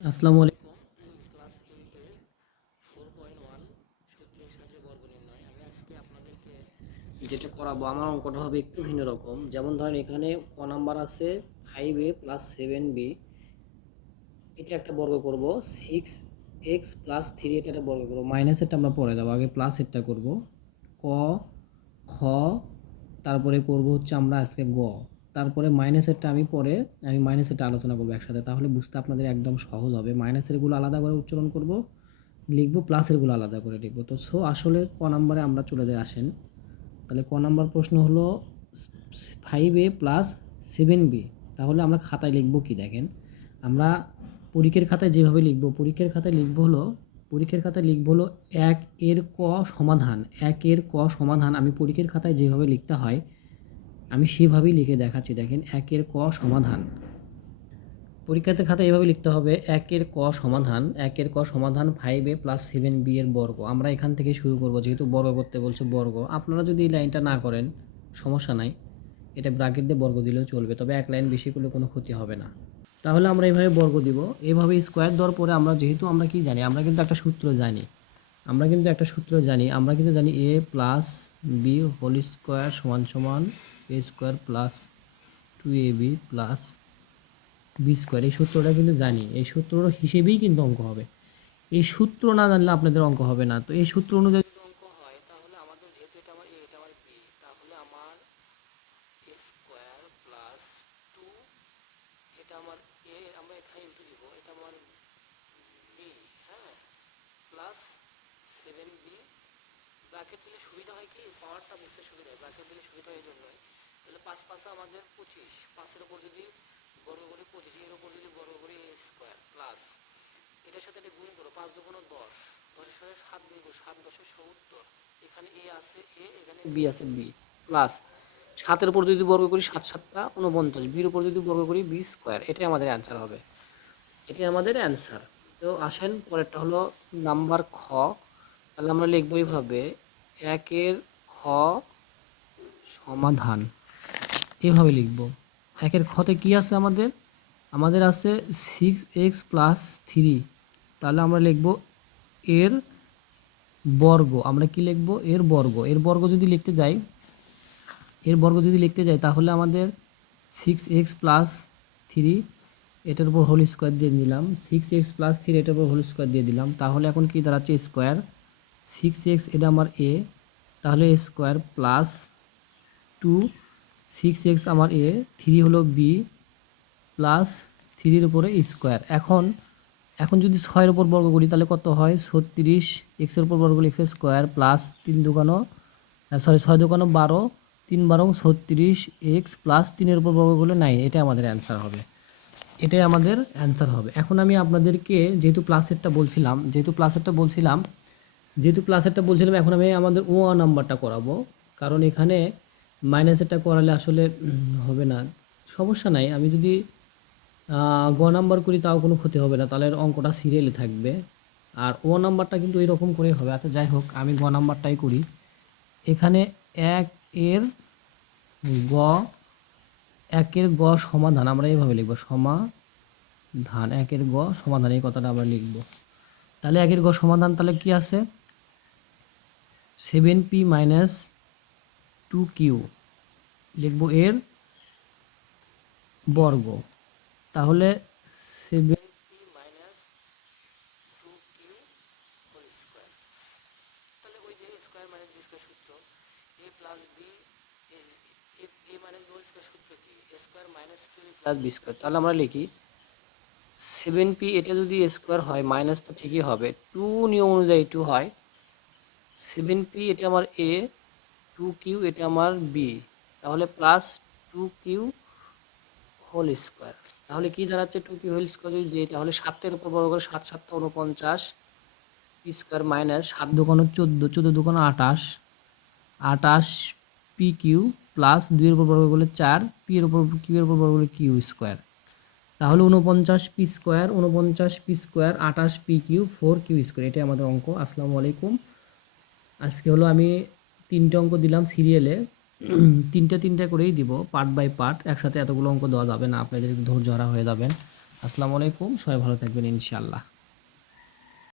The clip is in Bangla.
আসসালামু আলাইকুম। ক্লাস 8-এর 4.1 সূত্রের সাহায্যে বর্গ নির্ণয়। আমি আজকে আপনাদেরকে যেটা করাবো, আমার অঙ্কটা হবে একটু ভিন্ন রকম। যেমন ধরেন এখানে ক নাম্বার আছে 5a প্লাস 7b, এটা একটা বর্গ করব। 6x প্লাস 3 এটা একটা বর্গ করবো। মাইনাসেরটা আমরা পরে যাবো, আগে প্লাসেরটা করব। ক, খ, তারপরে করব হচ্ছে আমরা আজকে গ, তারপরে মাইনাসেরটা আমি মাইনাসেরটা আলোচনা করবো একসাথে, তাহলে বুঝতে আপনাদের একদম সহজ হবে। মাইনাসেরগুলো আলাদা করে উচ্চারণ করব, লিখবো, প্লাসেরগুলো আলাদা করে লিখবো। তো আসলে ক নাম্বারে আমরা চলে যাই, আসেন। তাহলে ক নাম্বার প্রশ্ন হলো 5a প্লাস 7b। তাহলে আমরা খাতায় লিখবো কি দেখেন, আমরা পরীক্ষার খাতায় যেভাবে লিখবো, পরীক্ষার খাতায় লিখবো হলো 1 এর ক সমাধান। 1 এর ক সমাধান আমি পরীক্ষার খাতায় যেভাবে লিখতে হয় আমি সেভাবেই লিখে দেখাচ্ছি। দেখেন 1 এর ক সমাধান, পরীক্ষাতে খাতায় এভাবে লিখতে হবে। 1 এর ক সমাধান, 1 এর ক সমাধান 5a প্লাস 7b এর বর্গ। আমরা এখান থেকে শুরু করব, যেহেতু বর্গ করতে বলছে বর্গ। আপনারা যদি এই লাইনটা না করেন সমস্যা নাই, এটা ব্র্যাকেট দিয়ে বর্গ দিলেও চলবে, তবে এক লাইন বেশি করলে কোনো ক্ষতি হবে না। তাহলে আমরা এইভাবে বর্গ দিব, এইভাবে স্কোয়ার দেওয়ার পরে যেহেতু আমরা কি জানি, আমরা কিন্তু একটা সূত্র জানি, আমরা কিন্তু জানি a plus B whole square সমান সমান a square plus 2ab plus B square. এই সূত্রটা কিন্তু জানি, এই সূত্রর হিসেবেই কিন্তু অঙ্ক হবে। এই সূত্র না জানলে আপনাদের অঙ্ক হবে না। তো এই সূত্র অনুযায়ী যদি অঙ্ক হয়, তাহলে আমাদের যেহেতু এটা আমার এ, এটা আমার বি, তাহলে আমার এ স্কোয়ার প্লাস 2, এটা আমার এ, আমরা এখানে ইনটু দিব, এটা আমার বি, হ্যাঁ, প্লাস 7b। ব্র্যাকেট দিলে সুবিধা হয় কি, পাওয়ারটা বুঝতে সুবিধা হয়, ব্র্যাকেট দিলে সুবিধা হয় এই জন্যই। তাহলে 5 5 আমাদের 25, 5-এর উপর যদি বর্গ করি 25, এর উপর যদি বর্গ করি এ স্কোয়ার প্লাস, এটার সাথে এটা গুণ করো, 5 দুগুণ 10, 10-এর সাথে 7 গুণ করো, 7 10 70, এখানে এ আছে এ, এখানে বি আছে বি, প্লাস 7-এর উপর যদি বর্গ করি 7 7টা 49, বির উপর যদি বর্গ করি বি স্কোয়ার। এটাই আমাদের অ্যান্সার হবে, এটাই আমাদের অ্যান্সার। তো আসেন পরেরটা হলো নাম্বার খ। তাহলে আমরা লিখবো এইভাবে, 1 এর খ সমাধান, এভাবে লিখব। 1 এর খতে কি আছে আমাদের, আছে 6x প্লাস 3। তাহলে আমরা লিখব এর বর্গ। আমরা কি লিখব, এর বর্গ। এর বর্গ যদি লিখতে যাই তাহলে আমাদের 6x প্লাস 3 এটার উপর হোল স্কোয়ার দিয়ে দিলাম, 6x প্লাস 3 এটার উপর হোল স্কোয়ার দিয়ে দিলাম। তাহলে এখন কি দাঁড়াচ্ছে, স্কোয়ার 6x, এটা আমার এ, তাহলে স্কোয়ার প্লাস 2, 6x আমার এ, 3 হলো বি, প্লাস 3-এর উপরে স্কোয়ার। এখন যদি 6-এর উপর বর্গ করি তাহলে কত হয়, 36, এক্সের উপর বর্গ করলে এক্স স্কোয়ার প্লাস 6 দুগুণ 12, 3 12 36 এক্স প্লাস 3-এর উপর বর্গ করলে 9। এটা আমাদের অ্যান্সার হবে, এখন আমি আপনাদেরকে যেহেতু প্লাসেরটা বলছিলাম, এখন আমি আমাদের ও নাম্বারটা করাবো। কারণ এখানে মাইনাসেরটা করালে আসলে হবে না, সমস্যা নাই। আমি যদি গ নাম্বার করি তাও কোনো ক্ষতি হবে না, তাহলে অঙ্কটা সিরিয়ালে থাকবে। আর ও নাম্বারটা কিন্তু এরকম করেই হবে। আচ্ছা যাই হোক, আমি গ নাম্বারটাই করি। এখানে 1 এর গ, 1 এর গ সমাধান আমরা এইভাবে লিখব, সমাধান 1 এর গ সমাধান, এই কথাটা আমরা লিখব। তাহলে 1 এর গ সমাধান, তাহলে কি আছে, 7p মাইনাস 2q লিখব এর বর্গ। তাহলে 7p minus 2q whole square. তাহলে ওই যে স্কোয়ার মাইনাস বি স্কোয়ার সূত্র, A plus B, A minus B whole square সূত্র কি, A square minus 2 plus B square. তাহলে আমরা লিখি 7p, এটা যদি স্কোয়ার হয় মাইনাস তো ঠিকই হবে, 2 নিয়ম অনুযায়ী 2 হয়। 7p এটা আমার এ, 2q এটা আমার বি, তাহলে প্লাস 2q হোল স্কোয়ার। তাহলে কি দাঁড়াচ্ছে, 2q হোল স্কোয়ার যদি দিই তাহলে 7-এর উপর বর্গ করে 7 7 49 পি স্কোয়ার মাইনাস 7 দুগুণ 14, 14 দুগুণ 28, 28 পি কিউ প্লাস 2-এর উপর বর্গ করলে 4, পি এর উপর কিউ এর উপর বর্গ করলে কিউ স্কোয়ার। তাহলে 49 P square, 49 P square, 28 P Q, 4 Q square. এটাই আমাদের অঙ্ক। আসসালামু আলাইকুম। আজকে হলো আমি 3টে অঙ্ক দিলাম সিরিয়ালে, 3টে 3টে করেই দিব, পার্ট বাই পার্ট। একসাথে এতগুলো অঙ্ক দেওয়া যাবে না, আপনাদের একটু ধৈর্য হারা হয়ে যাবেন। আসসালামু আলাইকুম, সবাই ভালো থাকবেন ইনশাআল্লাহ।